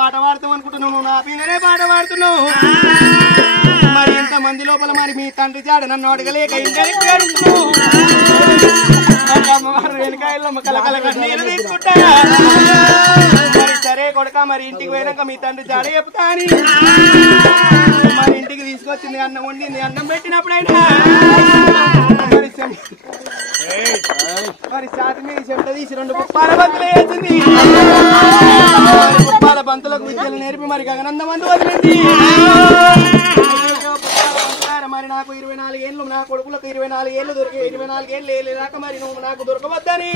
పాట పాడతాం అనుకుంటున్నావు, నువ్వు నా పిల్లనే పాట పాడుతున్నావు. మరి ఇంత మంది లోపల మరి మీ తండ్రి జాడ నన్ను అడగలేక ఇంటరికి అడుగుతున్నావు. అమ్మవారు వెనకాయల్లో కలకల కన్నీళ్ళు తీసుకుంటా. మరి సరే కొడుక, మరి ఇంటికి పోయినాక మీ తండ్రి జాడ చెప్తా అని మరి ఇంటికి తీసుకొచ్చింది, అన్నం వండింది, అన్నం పెట్టినప్పుడైనా మరి సాటి మీద చెమట తీసి 2 పుప్పాల బంతులు వేసింది. పుప్పాల బంతులకు విద్యలు నేర్పి మరి గగనందమందు వదిలింది. మరి నాకు 24 ఏళ్ళు, నా కొడుకులకు 24 ఏళ్ళు దొరికే 24 ఏళ్ళు లేదాక మరి నువ్వు నాకు దొరకవద్దని